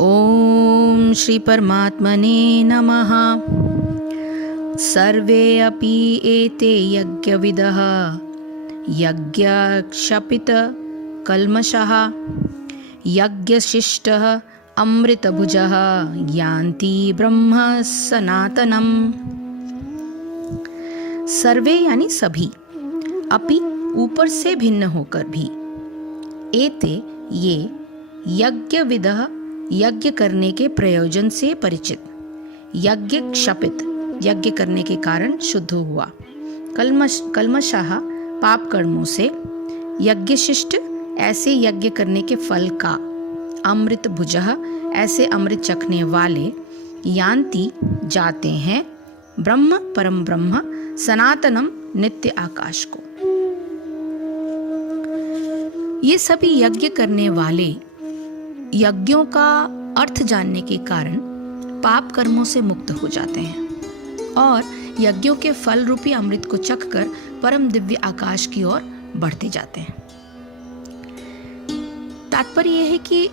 ओम श्री परमात्मने नमः। सर्वे अपि एते यज्ञविदः यज्ञक्षपित कल्मषः यज्ञशिष्टः अमृतभुजः यान्ति ब्रह्म सनातनम्। सर्वे यानी सभी, अपि ऊपर से भिन्न होकर भी, एते ये यज्ञविदः यज्ञ करने के प्रयोजन से परिचित, यज्ञ क्षपित यज्ञ करने के कारण शुद्ध हुआ, कल्मषः पाप कर्मों से, यज्ञशिष्ट ऐसे यज्ञ करने के फल का, अमृत भुजः ऐसे अमृत चखने वाले, यान्ति जाते हैं, ब्रह्म परम ब्रह्म, सनातनम नित्य आकाश को। ये सभी यज्ञ करने वाले यज्ञों का अर्थ जानने के कारण पाप कर्मों से मुक्त हो जाते हैं और यज्ञों के फल रूपी अमृत को चखकर परम दिव्य आकाश की ओर बढ़ते जाते हैं। तात्पर्य यह है कि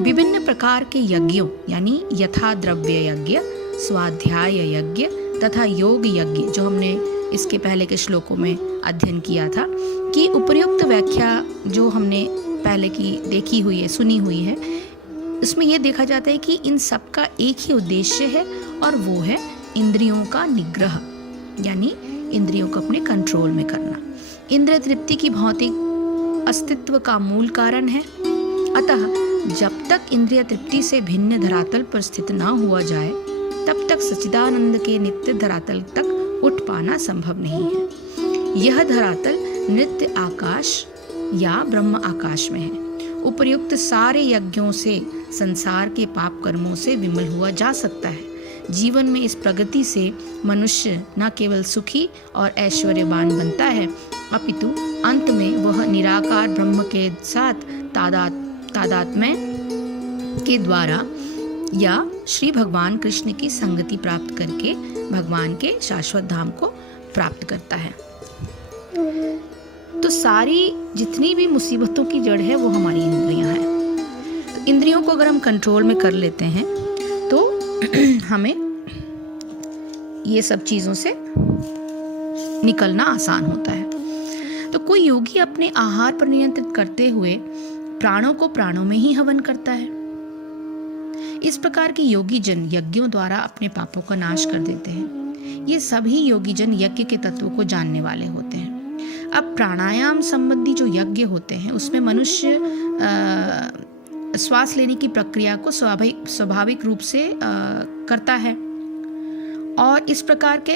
विभिन्न प्रकार के यज्ञों यानी यथा द्रव्य यज्ञ, स्वाध्याय यज्ञ तथा योग यज्ञ, जो हमने इसके पहले के श्लोकों में अध्ययन किया था, कि उपर्युक्त व्याख्या जो हमने पहले की देखी हुई है, सुनी हुई है, इसमें यह देखा जाता है कि इन सब का एक ही उद्देश्य है और वो है इंद्रियों का निग्रह, यानी इंद्रियों को अपने कंट्रोल में करना। इंद्रिय तृप्ति की भौतिक अस्तित्व का मूल कारण है। अतः जब तक इंद्रिय तृप्ति से भिन्न धरातल पर स्थित न हुआ जाए, तब तक सच्चिदानंद के नित्य धरातल तक उठ पाना संभव नहीं है। यह धरातल नित्य आकाश या ब्रह्म आकाश में है। उपर्युक्त सारे यज्ञों से संसार के पाप कर्मों से विमल हुआ जा सकता है। जीवन में इस प्रगति से मनुष्य न केवल सुखी और ऐश्वर्यवान बनता है, अपितु अंत में वह निराकार ब्रह्म के साथ तादात्म्य के द्वारा या श्री भगवान कृष्ण की संगति प्राप्त करके भगवान के शाश्वत धाम को प्राप्त करता है। तो सारी जितनी भी मुसीबतों की जड़ है वो हमारी इंद्रियां हैं। तो इंद्रियों को अगर हम कंट्रोल में कर लेते हैं तो हमें ये सब चीजों से निकलना आसान होता है। तो कोई योगी अपने आहार पर नियंत्रित करते हुए प्राणों को प्राणों में ही हवन करता है। इस प्रकार के योगी जन यज्ञों द्वारा अपने पापों का नाश कर देते हैं। ये सभी योगी जन यज्ञ के तत्वों को जानने वाले होते हैं। अब प्राणायाम संबंधी जो यज्ञ होते हैं उसमें मनुष्य श्वास लेने की प्रक्रिया को स्वाभाविक रूप से करता है और इस प्रकार के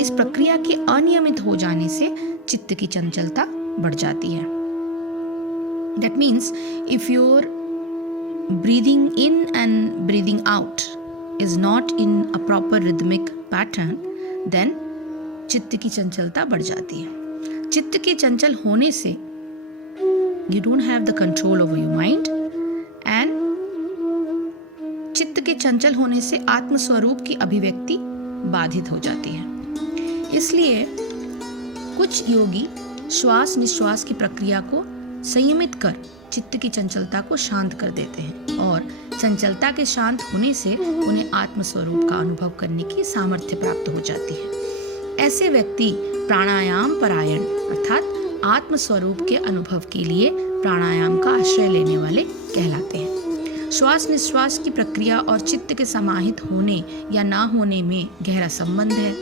इस प्रक्रिया के अनियमित हो जाने से चित्त की चंचलता बढ़ जाती है। That means if your breathing in and breathing out is not in a proper rhythmic pattern, then चित्त की चंचलता बढ़ जाती है। चित्त के चंचल होने से you don't have the control over your mind and चित्त के चंचल होने से आत्म स्वरूप की अभिव्यक्ति बाधित हो जाती है। इसलिए कुछ योगी श्वास निश्वास की प्रक्रिया को संयमित कर चित्त की चंचलता को शांत कर देते हैं और चंचलता के शांत होने से उन्हें आत्म स्वरूप का अनुभव करने की सामर्थ्य प्राप्त हो जाती है। ऐसे व्यक्ति प्राणायाम परायण अर्थात आत्म स्वरूप के अनुभव के लिए प्राणायाम का आश्रय लेने वाले कहलाते हैं। श्वास निश्वास की प्रक्रिया और चित्त के समाहित होने या ना होने में गहरा संबंध है।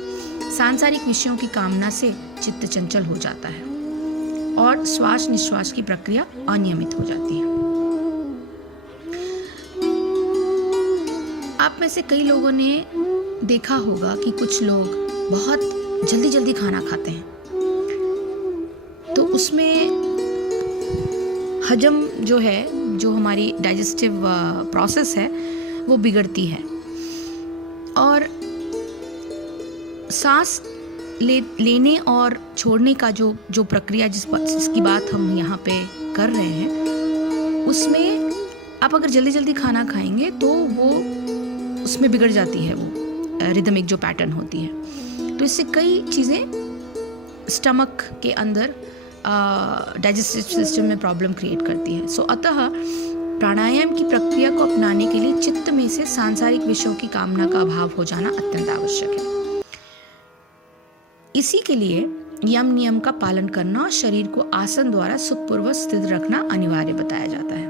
सांसारिक विषयों की कामना से चित्त चंचल हो जाता है और श्वास निश्वास की प्रक्रिया अनियमित हो जाती है। आप में से कई लोगों ने देखा होगा कि कुछ लोग बहुत जल्दी जल्दी खाना खाते हैं, तो उसमें हजम जो है, जो हमारी डाइजेस्टिव प्रोसेस है, वो बिगड़ती है और सांस लेने और छोड़ने का जो प्रक्रिया जिसकी बात हम यहाँ पे कर रहे हैं, उसमें आप अगर जल्दी जल्दी खाना खाएंगे तो वो उसमें बिगड़ जाती है, वो रिदमिक जो पैटर्न होती है। तो इससे कई चीज़ें स्टमक के अंदर डाइजेस्टिव सिस्टम में प्रॉब्लम क्रिएट करती है। सो अतः प्राणायाम की प्रक्रिया को अपनाने के लिए चित्त में से सांसारिक विषयों की कामना का अभाव हो जाना अत्यंत आवश्यक है। इसी के लिए यम नियम का पालन करना और शरीर को आसन द्वारा सुखपूर्वक स्थित रखना अनिवार्य बताया जाता है।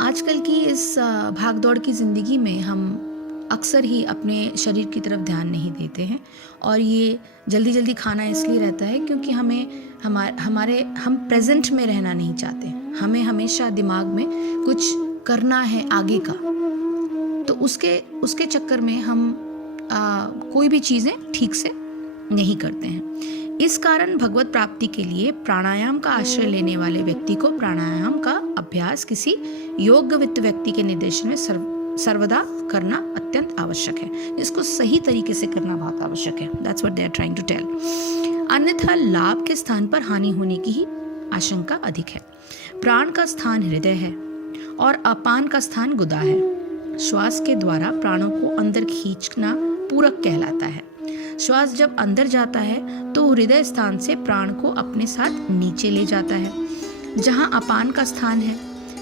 आजकल की इस भागदौड़ की जिंदगी में हम अक्सर ही अपने शरीर की तरफ ध्यान नहीं देते हैं, और ये जल्दी जल्दी खाना इसलिए रहता है क्योंकि हम प्रेजेंट में रहना नहीं चाहते। हमें हमेशा दिमाग में कुछ करना है आगे का, तो उसके चक्कर में हम कोई भी चीज़ें ठीक से नहीं करते हैं। इस कारण भगवत प्राप्ति के लिए प्राणायाम का आश्रय लेने वाले व्यक्ति को प्राणायाम का अभ्यास किसी योग्यवित्त व्यक्ति के निर्देशन में सर्वदा करना अत्यंत आवश्यक है। इसको सही तरीके से करना बहुत आवश्यक है। That's what they are trying to tell. अन्यथा लाभ के स्थान पर हानि होने की ही आशंका अधिक है। प्राण का स्थान हृदय है और अपान का स्थान गुदा है। श्वास के द्वारा प्राणों को अंदर खींचना पूरक कहलाता है। श्वास जब अंदर जाता है तो हृदय स्थान से प्राण को अपने साथ नीचे ले जाता है। जहां अपान का स्थान है,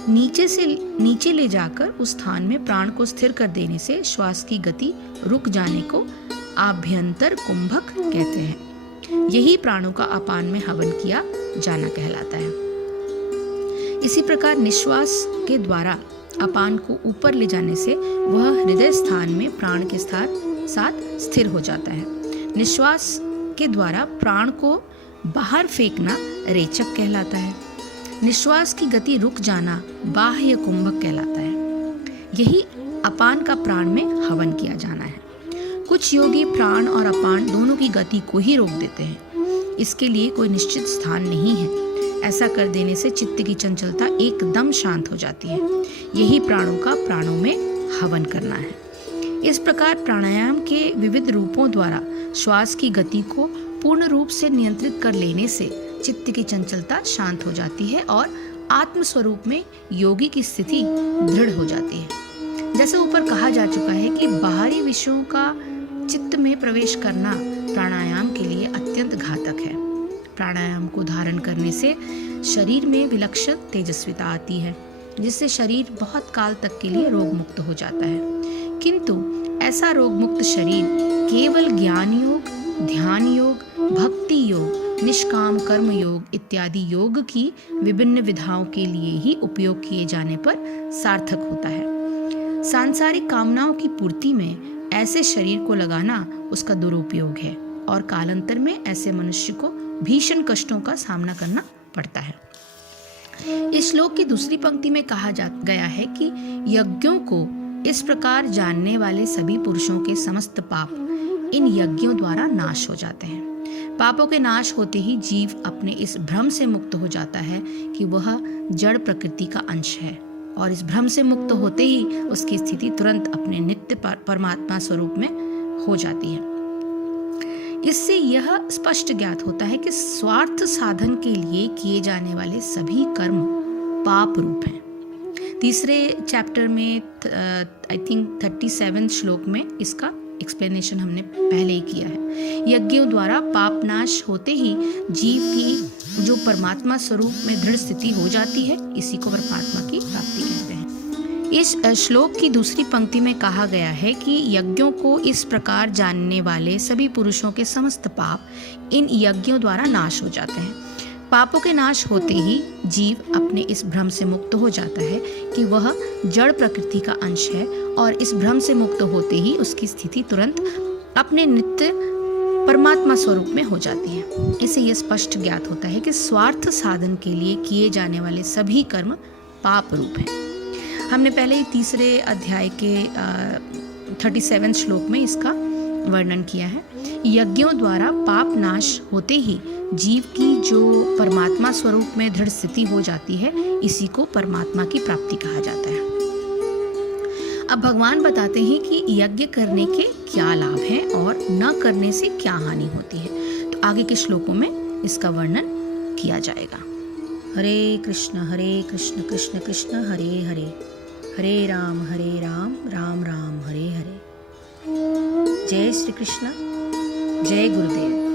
नीचे से नीचे ले जाकर उस स्थान में प्राण को स्थिर कर देने से श्वास की गति रुक जाने को आभ्यंतर कुंभक कहते हैं। यही प्राणों का अपान में हवन किया जाना कहलाता है। इसी प्रकार निश्वास के द्वारा अपान को ऊपर ले जाने से वह हृदय स्थान में प्राण के साथ स्थिर हो जाता है। निश्वास के द्वारा प्राण को बाहर फेंकना रेचक कहलाता है। निश्वास की गति रुक जाना बाह्य कुंभक कहलाता है। यही अपान का प्राण में हवन किया जाना है। कुछ योगी प्राण और अपान दोनों की गति को ही रोक देते हैं। इसके लिए कोई निश्चित स्थान नहीं है। ऐसा कर देने से चित्त की चंचलता एकदम शांत हो जाती है। यही प्राणों का प्राणों में हवन करना है। इस प्रकार प्राणायाम के विविध रूपों द्वारा श्वास की गति को पूर्ण रूप से नियंत्रित कर लेने से चित्त की चंचलता शांत हो जाती है और आत्म स्वरूप में योगी की स्थिति दृढ़ हो जाती है। जैसे ऊपर कहा जा चुका है कि बाहरी विषयों का चित्त में प्रवेश करना प्राणायाम के लिए अत्यंत घातक है। प्राणायाम को धारण करने से शरीर में विलक्षण तेजस्विता आती है, जिससे शरीर बहुत काल तक के लिए रोग मुक्त हो जाता है। किंतु ऐसा रोग मुक्त शरीर केवल ज्ञान योग, ध्यान योग, भक्ति योग, निष्काम कर्म योग इत्यादि योग की विभिन्न विधाओं के लिए ही उपयोग किए जाने पर सार्थक होता है। सांसारिक कामनाओं की पूर्ति में ऐसे शरीर को लगाना उसका दुरुपयोग है और कालांतर में ऐसे मनुष्य को भीषण कष्टों का सामना करना पड़ता है। इस श्लोक की दूसरी पंक्ति में कहा गया है कि यज्ञों को इस प्रकार जानने वाले सभी पुरुषों के समस्त पाप इन यज्ञों द्वारा नाश हो जाते हैं। पापों के नाश होते ही जीव अपने इस भ्रम से मुक्त हो जाता है कि वह जड़ प्रकृति का अंश है, और इस भ्रम से मुक्त होते ही उसकी स्थिति तुरंत अपने नित्य परमात्मा स्वरूप में हो जाती है। इससे यह स्पष्ट ज्ञात होता है कि स्वार्थ साधन के लिए किए जाने वाले सभी कर्म पाप रूप हैं। तीसरे चैप्टर में आई थिंक 37 श्लोक में इसका एक्सप्लेनेशन हमने पहले ही किया है। यज्ञों द्वारा पाप नाश होते ही जीव की जो परमात्मा स्वरूप में दृढ़ स्थिति हो जाती है, इसी को परमात्मा की प्राप्ति कहते हैं। इस श्लोक की दूसरी पंक्ति में कहा गया है कि यज्ञों को इस प्रकार जानने वाले सभी पुरुषों के समस्त पाप इन यज्ञों द्वारा नाश हो जाते हैं। पापों के नाश होते ही जीव अपने इस भ्रम से मुक्त हो जाता है कि वह जड़ प्रकृति का अंश है, और इस भ्रम से मुक्त होते ही उसकी स्थिति तुरंत अपने नित्य परमात्मा स्वरूप में हो जाती है। इससे यह स्पष्ट ज्ञात होता है कि स्वार्थ साधन के लिए किए जाने वाले सभी कर्म पाप रूप हैं। हमने पहले ही तीसरे अध्याय के 37 श्लोक में इसका वर्णन किया है। यज्ञों द्वारा पाप नाश होते ही जीव की जो परमात्मा स्वरूप में दृढ़ स्थिति हो जाती है, इसी को परमात्मा की प्राप्ति कहा जाता है। अब भगवान बताते हैं कि यज्ञ करने के क्या लाभ हैं और न करने से क्या हानि होती है। तो आगे के श्लोकों में इसका वर्णन किया जाएगा। हरे कृष्ण कृष्ण कृष्ण हरे हरे, हरे राम राम राम हरे हरे। जय श्री कृष्ण, जय गुरुदेव।